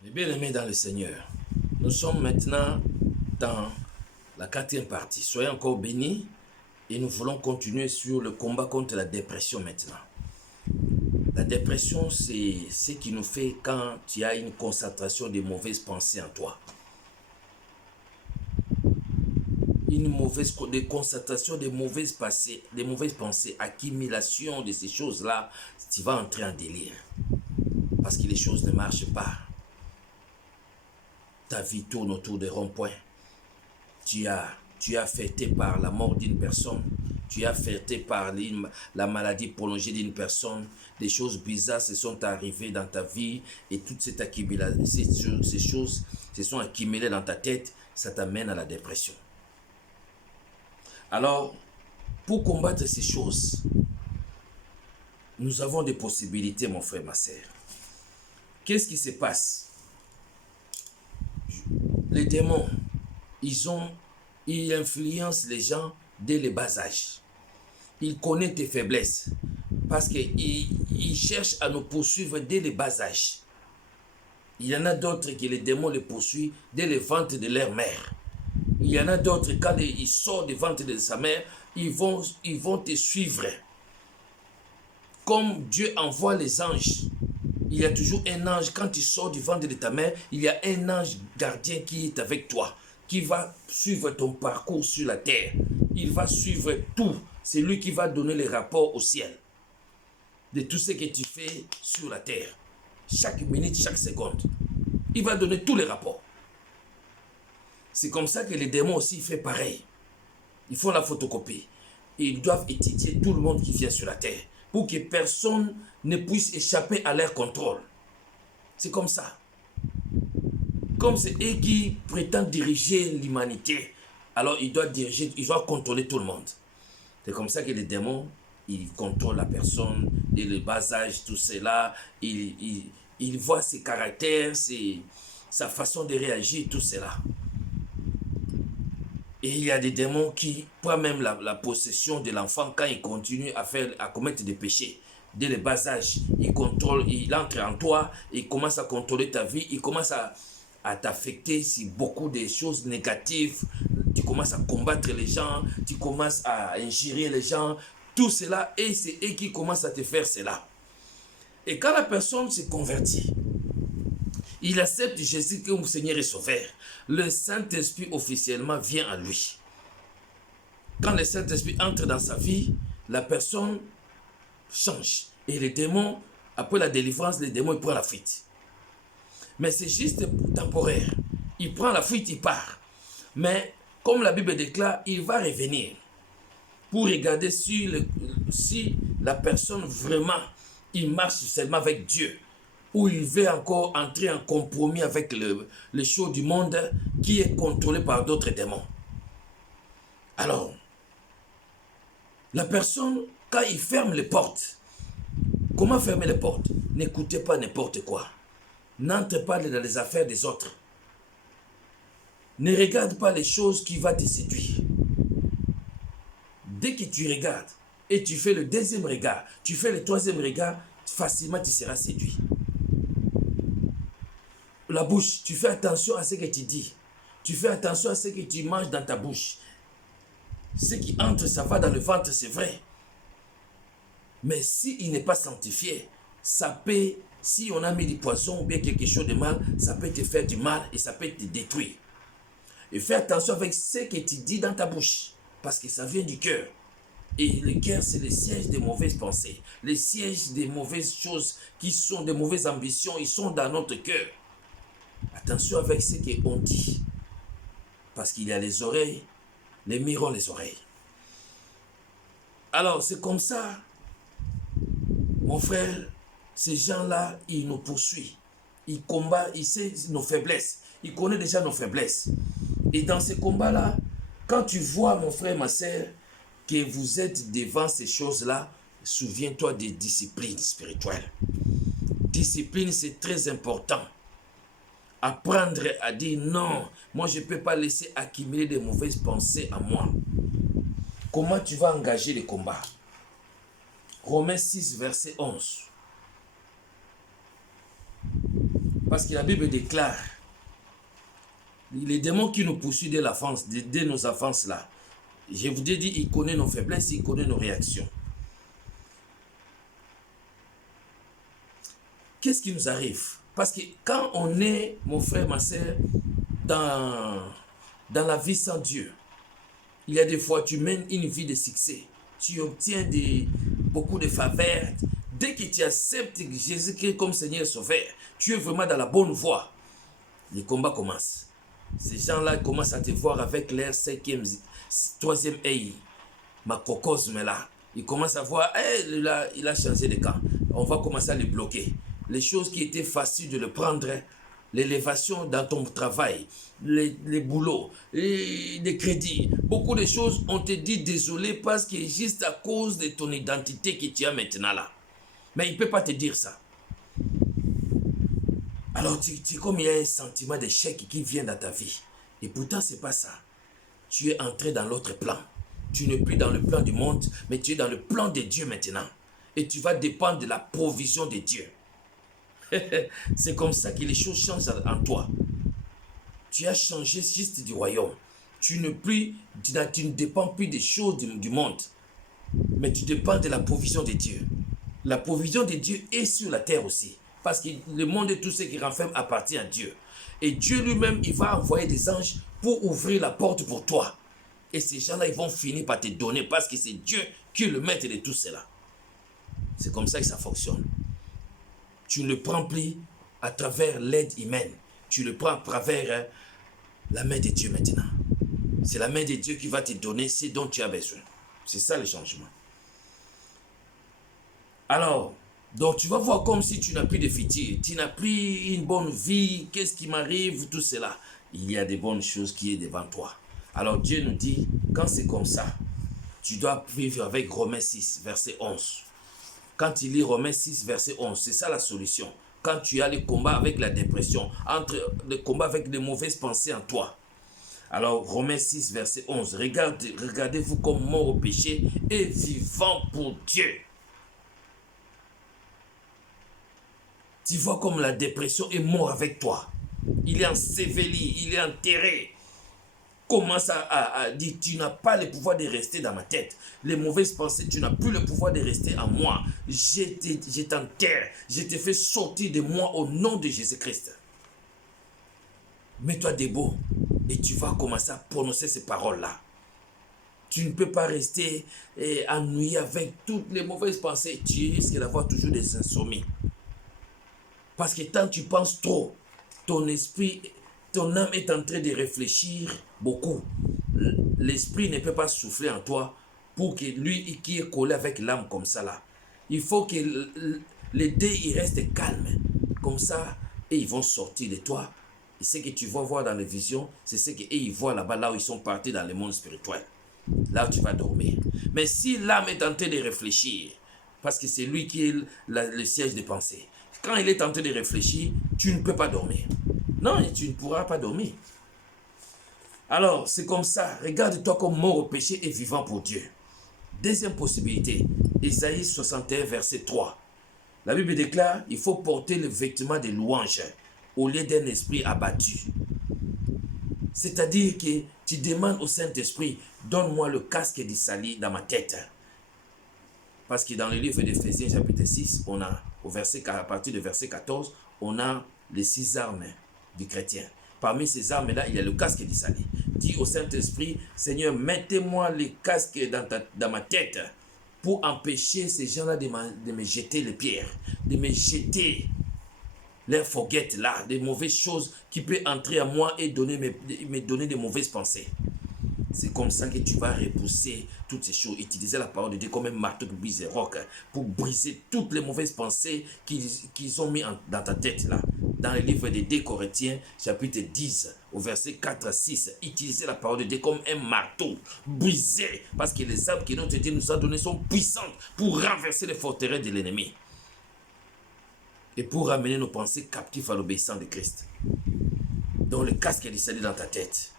Mes bien-aimés dans le Seigneur, nous sommes maintenant dans la quatrième partie. Soyez encore bénis et nous voulons continuer sur le combat contre la dépression maintenant. La dépression, c'est ce qui nous fait quand tu as une concentration de mauvaises pensées en toi. Une mauvaise concentration de mauvaises pensées, accumulation de ces choses-là, tu vas entrer en délire. Parce que les choses ne marchent pas. Ta vie tourne autour des ronds-points. Tu es affecté par la mort d'une personne. Tu es affecté par la maladie prolongée d'une personne. Des choses bizarres se sont arrivées dans ta vie et toutes ces choses se sont accumulées dans ta tête. Ça t'amène à la dépression. Alors, pour combattre ces choses, nous avons des possibilités, mon frère, ma sœur. Qu'est-ce qui se passe? Les démons, ils influencent les gens dès le bas âge. Ils connaissent tes faiblesses parce qu'ils cherchent à nous poursuivre dès le bas âge. Il y en a d'autres qui les démons les poursuivent dès le ventre de leur mère. Il y en a d'autres, quand ils sortent du ventre de sa mère, ils vont te suivre. Comme Dieu envoie les anges, il y a toujours un ange. Quand tu sors du ventre de ta mère, il y a un ange gardien qui est avec toi, qui va suivre ton parcours sur la terre. Il va suivre tout. C'est lui qui va donner les rapports au ciel de tout ce que tu fais sur la terre. Chaque minute, chaque seconde. Il va donner tous les rapports. C'est comme ça que les démons aussi font pareil. Ils font la photocopie. Et ils doivent étudier tout le monde qui vient sur la terre pour que personne ne puisse échapper à leur contrôle. C'est comme ça. Comme c'est eux qui prétendent diriger l'humanité, alors ils doivent contrôler tout le monde. C'est comme ça que les démons, ils contrôlent la personne dès le bas âge, tout cela. Ils voient ses caractères, sa façon de réagir, tout cela. Et il y a des démons qui prennent même la possession de l'enfant quand il continue à commettre des péchés. Dès le bas âge, il entre en toi, il commence à contrôler ta vie, il commence à t'affecter sur beaucoup de choses négatives. Tu commences à combattre les gens, tu commences à ingérer les gens, tout cela, et c'est eux qui commencent à te faire cela. Et quand la personne se convertit, il accepte Jésus comme Seigneur et Sauveur, le Saint-Esprit officiellement vient à lui. Quand le Saint-Esprit entre dans sa vie, la personne change. Et les démons, après la délivrance, les démons, ils prennent la fuite. Mais c'est juste temporaire. Il prend la fuite, il part. Mais comme la Bible déclare, il va revenir pour regarder si la personne vraiment, il marche seulement avec Dieu, ou il veut encore entrer en compromis avec le show du monde qui est contrôlé par d'autres démons. Alors, la personne, quand il ferme les portes, comment fermer les portes? N'écoutez pas n'importe quoi. N'entre pas dans les affaires des autres. Ne regarde pas les choses qui vont te séduire. Dès que tu regardes et tu fais le deuxième regard, tu fais le troisième regard, facilement tu seras séduit. La bouche, tu fais attention à ce que tu dis. Tu fais attention à ce que tu manges dans ta bouche. Ce qui entre, ça va dans le ventre, c'est vrai. Mais s'il n'est pas sanctifié, ça peut, si on a mis du poison ou bien quelque chose de mal, ça peut te faire du mal et ça peut te détruire. Et fais attention avec ce que tu dis dans ta bouche, parce que ça vient du cœur. Et le cœur, c'est le siège des mauvaises pensées. Le siège des mauvaises choses qui sont des mauvaises ambitions, ils sont dans notre cœur. Attention avec ce qu'on dit. Parce qu'il y a les oreilles, les murs ont les oreilles. Alors, c'est comme ça, mon frère, ces gens-là, ils nous poursuivent. Ils combattent, ils savent nos faiblesses. Ils connaissent déjà nos faiblesses. Et dans ces combats-là, quand tu vois, mon frère, ma soeur, que vous êtes devant ces choses-là, souviens-toi des disciplines spirituelles. Discipline, c'est très important. Apprendre à dire non, moi je ne peux pas laisser accumuler de mauvaises pensées à moi. Comment tu vas engager les combats? Romains 6, verset 11. Parce que la Bible déclare, les démons qui nous poursuivent dès nos enfances là, je vous ai dit, il connaît nos faiblesses, il connaît nos réactions. Qu'est-ce qui nous arrive? Parce que quand on est, mon frère, ma soeur, dans la vie sans Dieu, il y a des fois, tu mènes une vie de succès. Tu obtiens beaucoup de faveurs. Dès que tu acceptes Jésus-Christ comme Seigneur et Sauveur, tu es vraiment dans la bonne voie. Les combats commencent. Ces gens-là commencent à te voir avec leur troisième œil, macrocosme là. Ils commencent à voir, il a changé de camp. On va commencer à les bloquer. Les choses qui étaient faciles de le prendre, l'élévation dans ton travail, les boulots, les crédits, beaucoup de choses, on te dit désolé parce que juste à cause de ton identité que tu as maintenant là. Mais il ne peut pas te dire ça. Alors, comme il y a un sentiment d'échec qui vient dans ta vie, et pourtant, ce n'est pas ça. Tu es entré dans l'autre plan. Tu n'es plus dans le plan du monde, mais tu es dans le plan de Dieu maintenant. Et tu vas dépendre de la provision de Dieu. C'est comme ça que les choses changent en toi. Tu as changé juste du royaume. Tu ne dépends plus des choses du monde, mais tu dépends de la provision de Dieu. La provision de Dieu est sur la terre aussi. Parce que le monde et tout ce qui renferme appartient à Dieu. Et Dieu lui-même, il va envoyer des anges pour ouvrir la porte pour toi. Et ces gens-là, ils vont finir par te donner parce que c'est Dieu qui est le maître de tout cela. C'est comme ça que ça fonctionne. Tu ne le prends plus à travers l'aide humaine. Tu le prends à travers la main de Dieu maintenant. C'est la main de Dieu qui va te donner ce dont tu as besoin. C'est ça le changement. Alors, donc tu vas voir comme si tu n'as plus de futur. Tu n'as plus une bonne vie. Qu'est-ce qui m'arrive? Tout cela. Il y a des bonnes choses qui sont devant toi. Alors Dieu nous dit, quand c'est comme ça, tu dois vivre avec Romains 6, verset 11. Quand tu lis Romains 6, verset 11, c'est ça la solution. Quand tu as le combat avec la dépression, le combat avec les mauvaises pensées en toi. Alors, Romains 6, verset 11, regardez-vous comme mort au péché et vivant pour Dieu. Tu vois comme la dépression est mort avec toi. Il est enseveli, il est enterré. Commence à dire, tu n'as pas le pouvoir de rester dans ma tête. Les mauvaises pensées, tu n'as plus le pouvoir de rester en moi. Je t'enterre, je te fais sortir de moi au nom de Jésus-Christ. Mets-toi debout et tu vas commencer à prononcer ces paroles-là. Tu ne peux pas rester ennuyé avec toutes les mauvaises pensées. Tu risques d'avoir toujours des insomnies. Parce que tant tu penses trop, ton esprit, ton âme est en train de réfléchir beaucoup. L'esprit ne peut pas souffler en toi pour que lui qui est collé avec l'âme comme ça là. Il faut que les deux ils restent calmes. Comme ça, et ils vont sortir de toi. Et ce que tu vas voir dans les visions, c'est ce qu'ils voient là-bas, là où ils sont partis dans le monde spirituel. Là où tu vas dormir. Mais si l'âme est en train de réfléchir, parce que c'est lui qui est le siège des pensées. Quand il est en train de réfléchir, tu ne peux pas dormir. Non, tu ne pourras pas dormir. Alors, c'est comme ça. Regarde-toi comme mort au péché et vivant pour Dieu. Deuxième possibilité, Ésaïe 61, verset 3. La Bible déclare, il faut porter le vêtement de louange au lieu d'un esprit abattu. C'est-à-dire que tu demandes au Saint-Esprit, donne-moi le casque du salut dans ma tête. Parce que dans le livre d'Éphésiens chapitre 6, on a, à partir du verset 14, on a les 6 armes du chrétien. Parmi ces armes-là, il y a le casque du salut. Dis au Saint-Esprit, Seigneur, mettez-moi les casques dans ma tête pour empêcher ces gens-là de me jeter les pierres, de me jeter leurs fourguettes là, des mauvaises choses qui peuvent entrer à moi et me donner des mauvaises pensées. C'est comme ça que tu vas repousser toutes ces choses. Utiliser la parole de Dieu comme un marteau qui brise les rocs pour briser toutes les mauvaises pensées qu'ils ont mis dans ta tête là. Dans le livre de 2 Corinthiens, chapitre 10, au verset 4 à 6, utilisez la parole de Dieu comme un marteau, brisé, parce que les armes que notre Dieu nous a données sont puissantes pour renverser les forteresses de l'ennemi et pour ramener nos pensées captives à l'obéissance de Christ. Donc le casque est salut dans ta tête.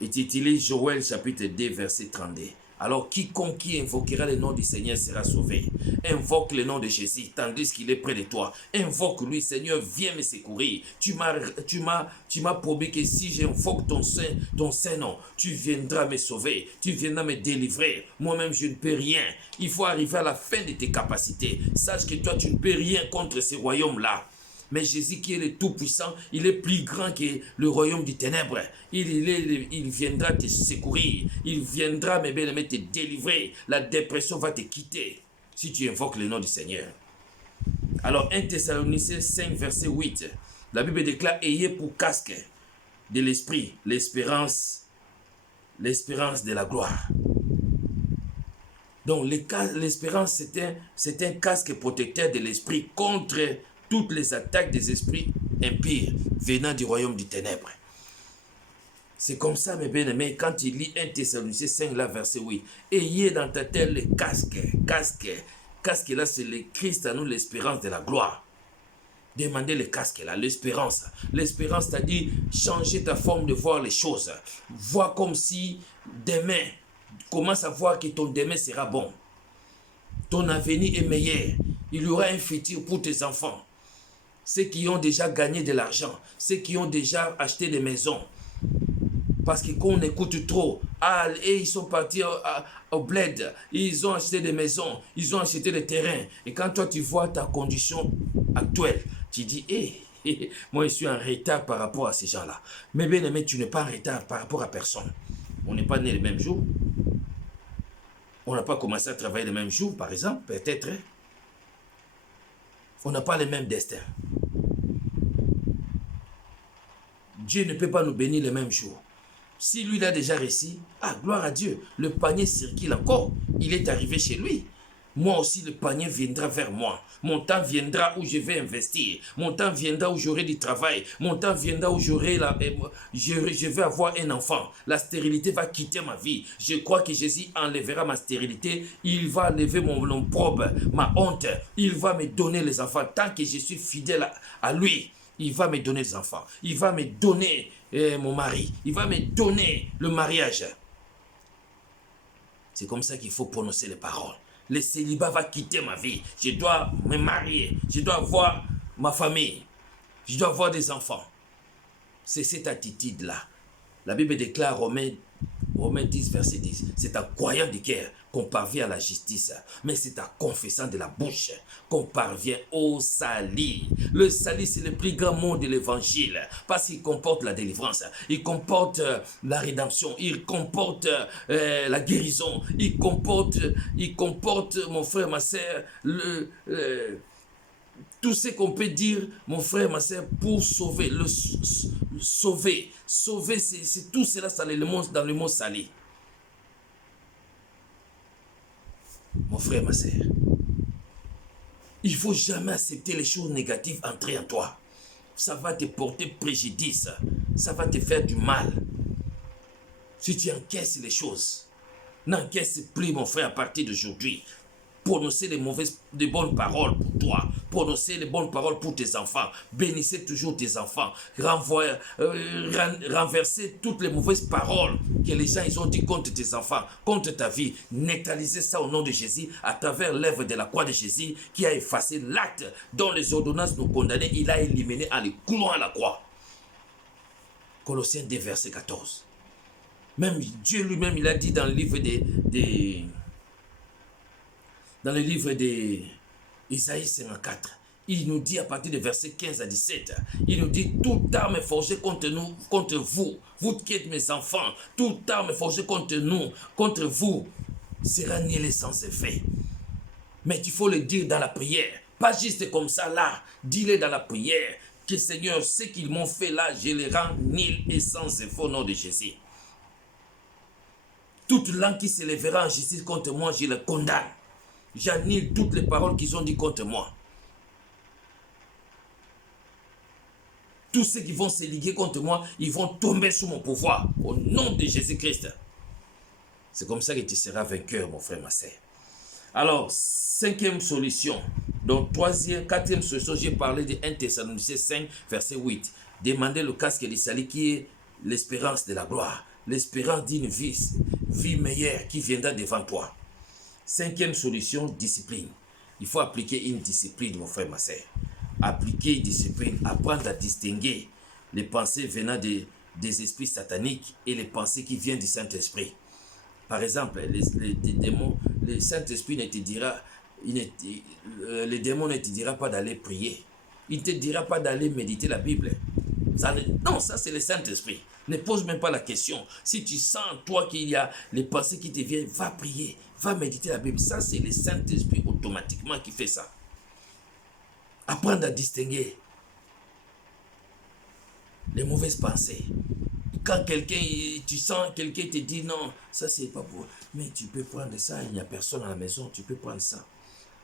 Et tu utilises Joël chapitre 2, verset 32. Alors quiconque qui invoquera le nom du Seigneur sera sauvé. Invoque le nom de Jésus tandis qu'il est près de toi. Invoque-lui, Seigneur, viens me secourir. Tu m'as promis que si j'invoque ton Saint-Nom, tu viendras me sauver, tu viendras me délivrer. Moi-même, je ne peux rien. Il faut arriver à la fin de tes capacités. Sache que toi, tu ne peux rien contre ce royaume-là. Mais Jésus qui est le Tout-Puissant, il est plus grand que le royaume du ténèbre. Il viendra te secourir. Il viendra, mes bien-aimés, te délivrer. La dépression va te quitter si tu invoques le nom du Seigneur. Alors, 1 Thessaloniciens 5, verset 8, la Bible déclare, ayez pour casque de l'esprit l'espérance de la gloire. Donc, l'espérance, c'est un casque protecteur de l'esprit contre toutes les attaques des esprits impurs venant du royaume du ténèbre. C'est comme ça, mes bien-aimés, quand il lit 1 Thessaloniciens 5, là, verset 8, ayez dans ta tête le casque. Casque là, c'est le Christ à nous, l'espérance de la gloire. Demandez le casque là, l'espérance. L'espérance, c'est-à-dire changer ta forme de voir les choses. Vois comme si demain, commence à voir que ton demain sera bon. Ton avenir est meilleur. Il y aura un futur pour tes enfants. Ceux qui ont déjà gagné de l'argent, ceux qui ont déjà acheté des maisons. Parce que quand on écoute trop, et ils sont partis au bled, ils ont acheté des maisons, ils ont acheté des terrains. Et quand toi tu vois ta condition actuelle, tu dis, moi je suis en retard par rapport à ces gens-là. Mais bien aimé, tu n'es pas en retard par rapport à personne. On n'est pas né le même jour. On n'a pas commencé à travailler le même jour, par exemple, peut-être. On n'a pas le même destin. Dieu ne peut pas nous bénir le même jour. Si lui l'a déjà réussi, gloire à Dieu, le panier circule encore. Il est arrivé chez lui. Moi aussi, le panier viendra vers moi. Mon temps viendra où je vais investir. Mon temps viendra où j'aurai du travail. Mon temps viendra où je vais avoir un enfant. La stérilité va quitter ma vie. Je crois que Jésus enlèvera ma stérilité. Il va enlever mon opprobre, ma honte. Il va me donner les enfants. Tant que je suis fidèle à lui, il va me donner les enfants. Il va me donner mon mari. Il va me donner le mariage. C'est comme ça qu'il faut prononcer les paroles. Le célibat va quitter ma vie. Je dois me marier. Je dois avoir ma famille. Je dois avoir des enfants. C'est cette attitude-là. La Bible déclare Romains 10, verset 10. C'est en croyant du cœur qu'on parvient à la justice. Mais c'est en confessant de la bouche qu'on parvient au salut. Le salut, c'est le plus grand mot de l'évangile. Parce qu'il comporte la délivrance. Il comporte la rédemption. Il comporte la guérison. Il comporte, mon frère, ma soeur, tout ce qu'on peut dire, mon frère, ma soeur, pour sauver. Sauver, c'est tout cela dans le mot salut. Mon frère, ma soeur, il ne faut jamais accepter les choses négatives entrer en toi. Ça va te porter préjudice. Ça va te faire du mal. Si tu encaisses les choses, n'encaisse plus, mon frère, à partir d'aujourd'hui. Prononcez de bonnes paroles pour toi. Prononcez les bonnes paroles pour tes enfants. Bénissez toujours tes enfants. Renversez toutes les mauvaises paroles que les gens ils ont dit contre tes enfants, contre ta vie. Neutralisez ça au nom de Jésus à travers l'œuvre de la croix de Jésus qui a effacé l'acte dont les ordonnances nous condamnaient. Il a éliminé en les clouant à la croix. Colossiens 2, verset 14. Même Dieu lui-même, il a dit dans le livre dans le livre d'Isaïe 54, il nous dit à partir de verset 15 à 17, il nous dit, toute arme forgée contre nous, contre vous, vous qui êtes mes enfants, toute arme forgée contre nous, contre vous, sera nihilée sans effet. Mais il faut le dire dans la prière, pas juste comme ça là, dis-le dans la prière, que Seigneur, ce qu'ils m'ont fait là, je les rends nul et sans effet au nom de Jésus. Toute langue qui se lèvera en justice contre moi, je le condamne. J'annule toutes les paroles qu'ils ont dit contre moi. Tous ceux qui vont se liguer contre moi, ils vont tomber sous mon pouvoir. Au nom de Jésus-Christ. C'est comme ça que tu seras vainqueur, mon frère, ma soeur. Alors, cinquième solution. Donc, quatrième solution, j'ai parlé de 1 Thessaloniciens 5, verset 8. Demandez le casque de salut qui est l'espérance de la gloire. l'espérance d'une vie meilleure qui viendra devant toi. Cinquième solution, discipline. Il faut appliquer une discipline, mon frère, ma soeur. Appliquer une discipline, apprendre à distinguer les pensées venant des esprits sataniques et les pensées qui viennent du Saint-Esprit. Par exemple, les démons, le Saint-Esprit ne te dira, le démon ne te dira pas d'aller prier. Il ne te dira pas d'aller méditer la Bible. Non, ça c'est le Saint-Esprit. Ne pose même pas la question. Si tu sens toi qu'il y a les pensées qui te viennent, va prier, va méditer la Bible. Ça c'est le Saint-Esprit automatiquement qui fait ça. Apprendre à distinguer les mauvaises pensées. Quand tu sens quelqu'un te dit non, ça c'est pas pour, mais tu peux prendre ça, il n'y a personne à la maison, tu peux prendre ça.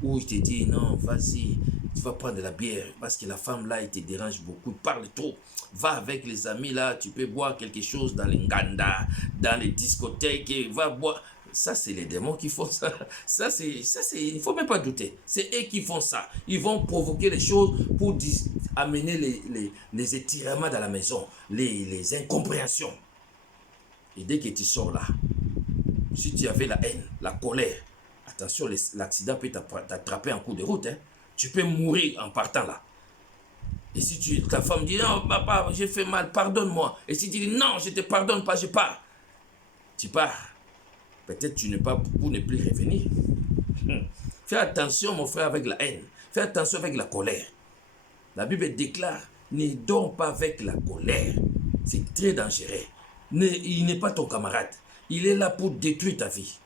Ou il te dit non, vas-y, tu vas prendre de la bière parce que la femme là, il te dérange beaucoup, il parle trop. Va avec les amis là, tu peux boire quelque chose dans les nganda, dans les discothèques, va boire. Ça, c'est les démons qui font ça. Ça, il ne faut même pas douter. C'est eux qui font ça. Ils vont provoquer les choses pour amener les étirements dans la maison, les incompréhensions. Et dès que tu sors là, si tu avais la haine, la colère, attention, l'accident peut t'attraper en cours de route. Hein. Tu peux mourir en partant là. Et si ta femme dit, non, papa, j'ai fait mal, pardonne-moi. Et si tu dis, non, je ne te pardonne pas, je pars. Tu pars. Peut-être tu n'es pas pour ne plus revenir. Fais attention, mon frère, avec la haine. Fais attention avec la colère. La Bible déclare, ne dors pas avec la colère. C'est très dangereux. Il n'est pas ton camarade. Il est là pour détruire ta vie.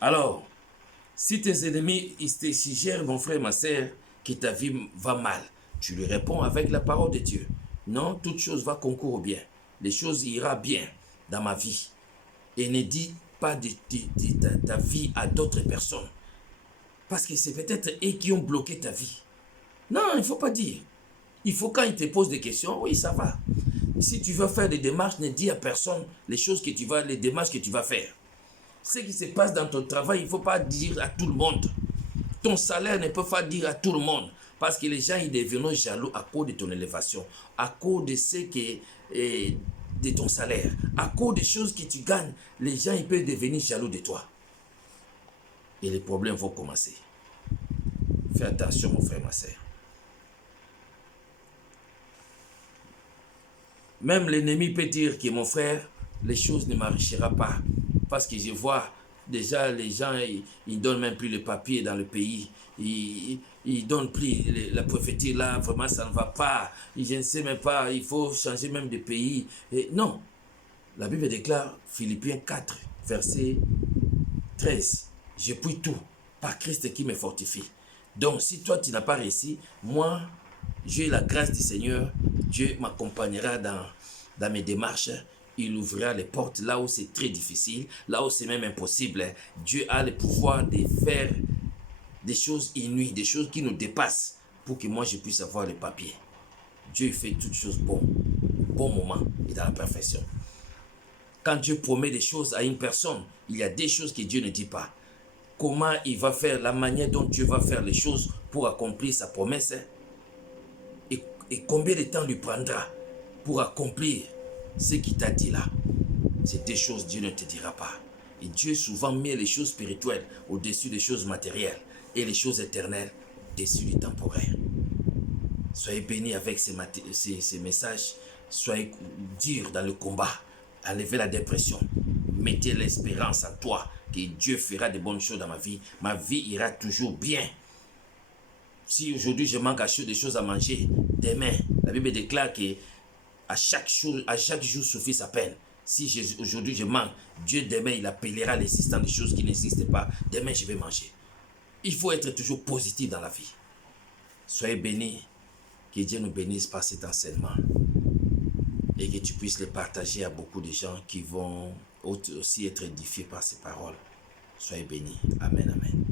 Alors, si tes ennemis ils te suggèrent, mon frère, ma soeur, que ta vie va mal, tu lui réponds avec la parole de Dieu. Non, toute chose va concourir au bien. Les choses iront bien dans ma vie. Et ne dis pas de ta vie à d'autres personnes. Parce que c'est peut-être eux qui ont bloqué ta vie. Non, il ne faut pas dire. Il faut quand ils te posent des questions, oui, ça va. Si tu veux faire des démarches, ne dis à personne les démarches que tu vas faire. Ce qui se passe dans ton travail, il ne faut pas dire à tout le monde. Ton salaire ne peut pas dire à tout le monde. Parce que les gens, ils deviennent jaloux à cause de ton élévation, à cause de ton salaire, à cause des choses que tu gagnes. Les gens, ils peuvent devenir jaloux de toi. Et les problèmes vont commencer. Fais attention, mon frère, ma soeur. Même l'ennemi peut dire que mon frère, les choses ne marcheront pas. Parce que je vois déjà les gens, ils ne donnent même plus le papier dans le pays. Ils ne donnent plus la préfecture là, vraiment ça ne va pas. Je ne sais même pas, il faut changer même de pays. Et non, la Bible déclare, Philippiens 4, verset 13. Je puis tout par Christ qui me fortifie. Donc si toi tu n'as pas réussi, moi j'ai la grâce du Seigneur, Dieu m'accompagnera dans mes démarches. Il ouvrira les portes là où c'est très difficile, là où c'est même impossible. Dieu a le pouvoir de faire des choses inouïes, des choses qui nous dépassent pour que moi je puisse avoir les papiers. Dieu fait toutes choses bon, au bon moment et dans la perfection. Quand Dieu promet des choses à une personne, il y a des choses que Dieu ne dit pas. Comment il va faire, la manière dont Dieu va faire les choses pour accomplir sa promesse et combien de temps lui prendra pour accomplir ce qu'il t'a dit là. C'est des choses que Dieu ne te dira pas. Et Dieu souvent met les choses spirituelles au-dessus des choses matérielles et les choses éternelles au-dessus du temporaire. Soyez bénis avec ces messages. Soyez durs dans le combat. Enlevez la dépression. Mettez l'espérance en toi que Dieu fera de bonnes choses dans ma vie. Ma vie ira toujours bien. Si aujourd'hui je manque des choses à manger, demain, la Bible déclare que à chaque jour suffit sa peine. Si aujourd'hui je manque, Dieu demain il appellera l'existence des choses qui n'existent pas. Demain je vais manger. Il faut être toujours positif dans la vie. Soyez bénis. Que Dieu nous bénisse par cet enseignement. Et que tu puisses le partager à beaucoup de gens qui vont aussi être édifiés par ces paroles. Soyez bénis. Amen, amen.